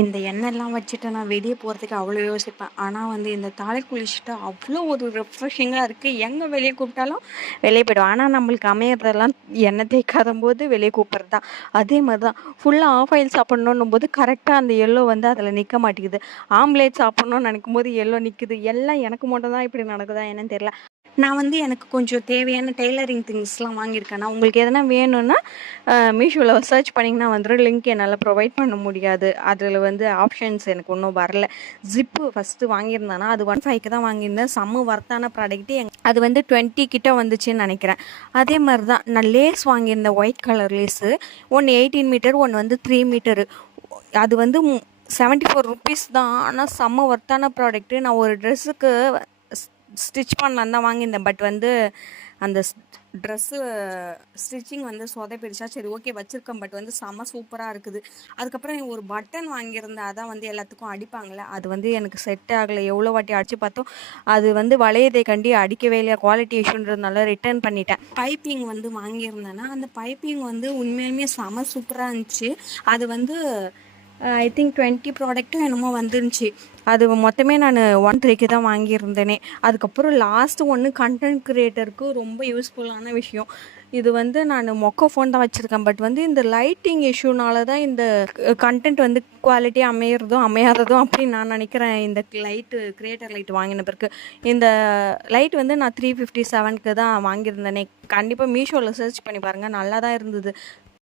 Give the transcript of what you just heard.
இந்த எண்ணெய்லாம் வச்சுட்டு நான் வெளியே போகிறதுக்கு அவ்வளோ யோசிப்பேன். ஆனால் வந்து இந்த தலை குளிச்சுட்டா அவ்வளோ ஒரு ரெஃப்ரெஷிங்காக இருக்குது. எங்கே வெளியே கூப்பிட்டாலும் வெளியே போய்டுவேன். ஆனால் நம்மளுக்கு அமையறதெல்லாம் எண்ணெய் தேய்க்காதம்போது வெளியே கூப்பிட்றது தான். அதே மாதிரி தான் ஃபுல்லாக ஆஃப் ஆயில் சாப்பிட்ணுன்னும் போது கரெக்டாக அந்த எல்லோ வந்து அதில் நிற்க மாட்டேங்குது. ஆம்லேட் சாப்பிட்ணுன்னு நினைக்கும் போது எல்லோ நிற்குது. எல்லாம் எனக்கு மட்டும் தான் இப்படி நடக்குதா என்னன்னு தெரியல. நான் வந்து எனக்கு கொஞ்சம் தேவையான டெய்லரிங் திங்ஸ்லாம் வாங்கியிருக்கேன். நான் உங்களுக்கு எதனா வேணும்னா மீஷோவில் சர்ச் பண்ணிங்கன்னா வந்துடும். லிங்க் என்னால் ப்ரொவைட் பண்ண முடியாது. அதில் வந்து ஆப்ஷன்ஸ் எனக்கு ஒன்றும் வரல. ஜிப்பு ஃபஸ்ட்டு வாங்கியிருந்தேன்னா அது 1.5க்கு தான் வாங்கியிருந்தேன். செம்ம ஒர்த்தான ப்ராடக்ட்டு. அது வந்து 20 கிட்ட வந்துச்சுன்னு நினைக்கிறேன். அதே மாதிரி தான் நான் லேஸ் வாங்கியிருந்தேன். White colour lace. ஒன்று 18 மீட்டர், ஒன்று வந்து 3 மீட்டரு. அது வந்து 74 ருபீஸ் தான். ஆனால் செம்ம ஒர்த்தான ப்ராடக்ட்டு. நான் ஒரு ட்ரெஸ்ஸுக்கு ஸ்டிச் பண்ணலான்னு தான் வாங்கியிருந்தேன். பட் வந்து அந்த ட்ரெஸ்ஸு ஸ்டிச்சிங் வந்து சொதப்பிடுச்சா. சரி ஓகே வச்சுருக்கேன். பட் வந்து செம்ம சூப்பராக இருக்குது. அதுக்கப்புறம் ஒரு பட்டன் வாங்கியிருந்தேன். அதான் வந்து எல்லாத்துக்கும் அடிப்பாங்களே, அது வந்து எனக்கு செட் ஆகலை. எவ்வளோ வாட்டி அடித்து பார்த்தோம், அது வந்து வளையதை கண்டி அடிக்கவே இல்லையா. குவாலிட்டி இஷ்யூன்றதுனால ரிட்டர்ன் பண்ணிட்டேன். பைப்பிங் வந்து வாங்கியிருந்தேன்னா அந்த பைப்பிங் வந்து உண்மையுமே செம்ம சூப்பராக இருந்துச்சு. அது வந்து ஐ திங்க் 20 ப்ராடக்ட்டும் என்னமோ வந்துருந்துச்சு. அது மொத்தமே நான் 1.3க்கு தான் வாங்கியிருந்தேனே. அதுக்கப்புறம் லாஸ்ட்டு ஒன்று கண்டென்ட் க்ரியேட்டருக்கு ரொம்ப யூஸ்ஃபுல்லான விஷயம். இது வந்து நான் மொக்க ஃபோன் தான் வச்சுருக்கேன். பட் வந்து இந்த லைட்டிங் இஷ்யூனால தான் இந்த கண்டென்ட் வந்து குவாலிட்டியாக அமையாததும் அப்படின்னு நான் நினைக்கிறேன். இந்த கிரியேட்டர் லைட் வாங்கின பிறகு இந்த லைட் வந்து நான் 357க்கு தான் வாங்கியிருந்தேனே. கண்டிப்பாக மீஷோவில் சர்ச் பண்ணி பாருங்கள், நல்லா தான் இருந்தது.